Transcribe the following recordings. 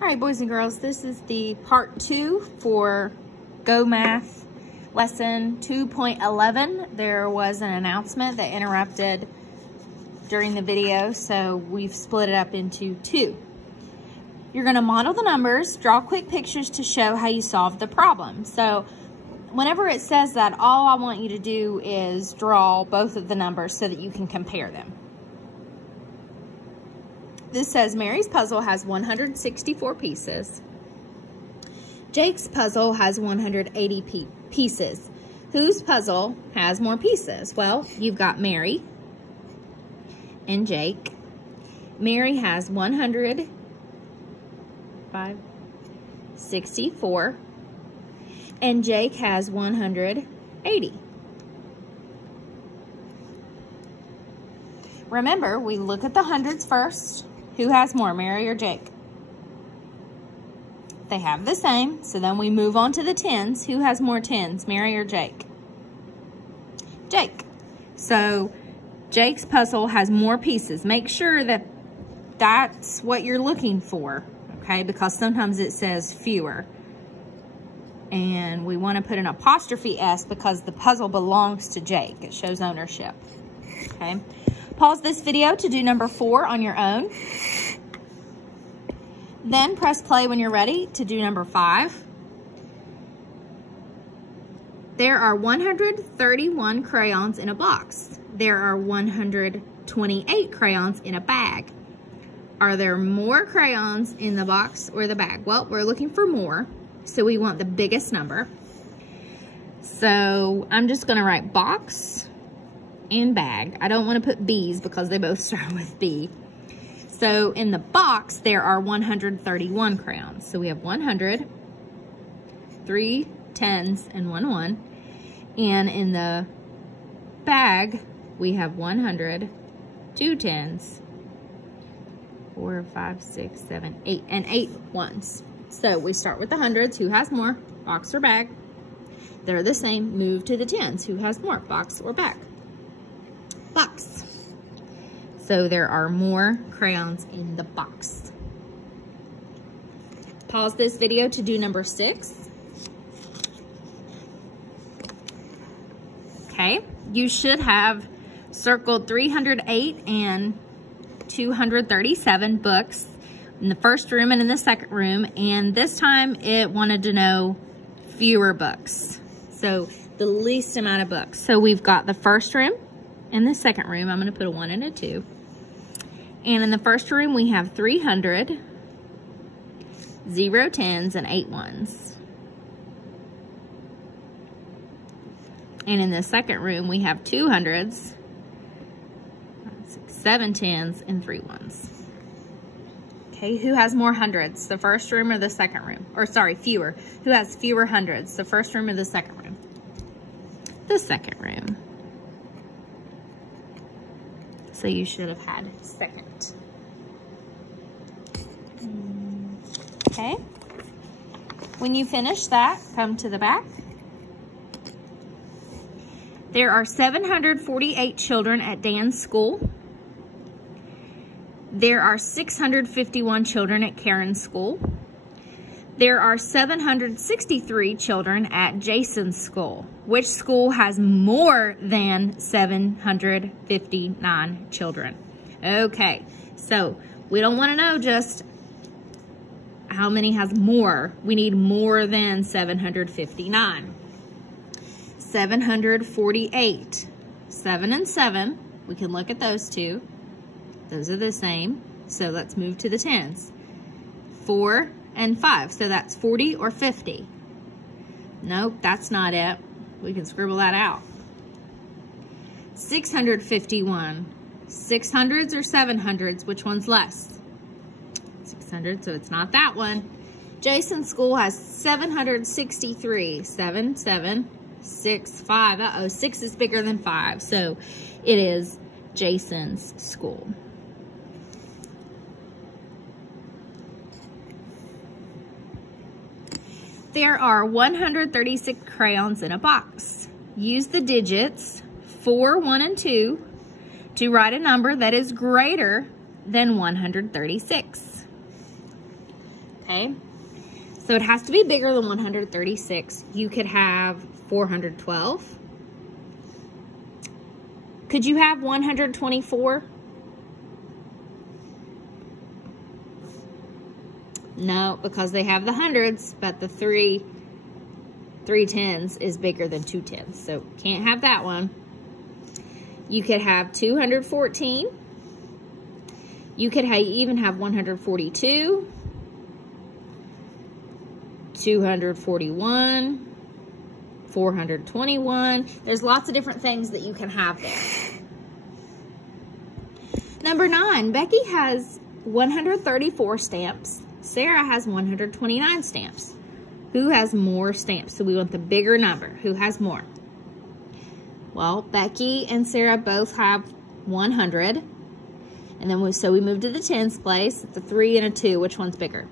All right, boys and girls, this is the part 2 for Go Math lesson 2.11. There was an announcement that interrupted during the video, so we've split it up into 2. You're going to model the numbers, draw quick pictures to show how you solved the problem. So whenever it says that, all I want you to do is draw both of the numbers so that you can compare them. This says Mary's puzzle has 164 pieces. Jake's puzzle has 180 pieces. Whose puzzle has more pieces? Well, you've got Mary and Jake. Mary has 164 and Jake has 180. Remember, we look at the hundreds first. Who has more, Mary or Jake? They have the same, so then we move on to the tens. Who has more tens, Mary or Jake? Jake. So Jake's puzzle has more pieces. Make sure that that's what you're looking for, okay? Because sometimes it says fewer. And we want to put an apostrophe S because the puzzle belongs to Jake. It shows ownership, okay? Pause this video to do number 4 on your own. Then press play when you're ready to do number 5. There are 131 crayons in a box. There are 128 crayons in a bag. Are there more crayons in the box or the bag? Well, we're looking for more, so we want the biggest number. So I'm just going to write box and bag. I don't want to put B's because they both start with B. So in the box, there are 131 crayons. So we have 100, 3 tens, and 1 1. And in the bag, we have 100, 2 tens, 4, 5, 6, 7, 8, and 8 ones. So we start with the hundreds. Who has more, box or bag? They're the same. Move to the tens. Who has more, box or bag? Box. So there are more crayons in the box. Pause this video to do number 6. Okay, you should have circled 308 and 237 books in the first room and in the second room, and this time it wanted to know fewer books. So the least amount of books. So we've got the first room. In the second room, I'm going to put a 1 and a 2. And in the first room, we have 300, 0 tens, and 8 ones. And in the second room, we have 200s, 7 tens, and 3 ones. Okay, who has more hundreds, the first room or the second room? Or sorry, fewer. Who has fewer hundreds, the first room or the second room? The second room. So you should have had second. Okay. When you finish that, come to the back. There are 748 children at Dan's school. There are 651 children at Karen's school. There are 763 children at Jason's school. Which school has more than 759 children? Okay, so we don't want to know just how many has more. We need more than 759. 748. 7 and 7. We can look at those two. Those are the same. So let's move to the tens. 4 and 5. So that's 40 or 50. Nope, that's not it. We can scribble that out. 651. 600s or 700s? Which one's less? 600, so it's not that one. Jason's school has 763. 7, 7, 6, 5. Uh-oh, 6 is bigger than 5. So it is Jason's school. There are 136 crayons in a box. Use the digits 4, 1, and 2 to write a number that is greater than 136. okay? So it has to be bigger than 136. You could have 412. Could you have 124? No, because they have the hundreds, but the three tens is bigger than 2 tens, so can't have that one. You could have 214. You could even have 142, 241, 421. There's lots of different things that you can have there. Number 9, Becky has 134 stamps. Sarah has 129 stamps. Who has more stamps? So we want the bigger number. Who has more? Well, Becky and Sarah both have 100. And then so we move to the tens place. It's a 3 and a 2. Which one's bigger?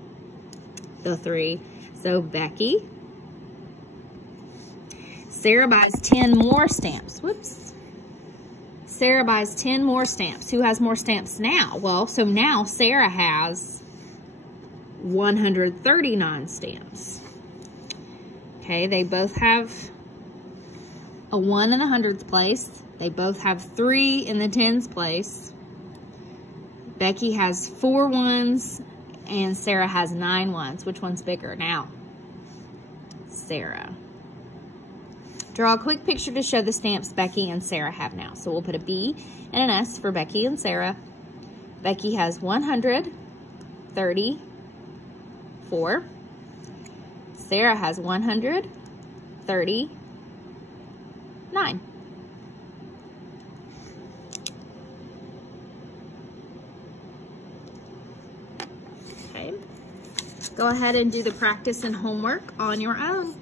The 3. So Becky. Sarah buys 10 more stamps. Whoops. Sarah buys 10 more stamps. Who has more stamps now? Well, so now Sarah has 139 stamps. Okay, they both have a 1 in the hundreds place. They both have 3 in the tens place. Becky has 4 ones and Sarah has 9 ones. Which one's bigger now? Sarah. Draw a quick picture to show the stamps Becky and Sarah have now. So we'll put a B and an S for Becky and Sarah. Becky has 134. Sarah has 139. Okay. Go ahead and do the practice and homework on your own.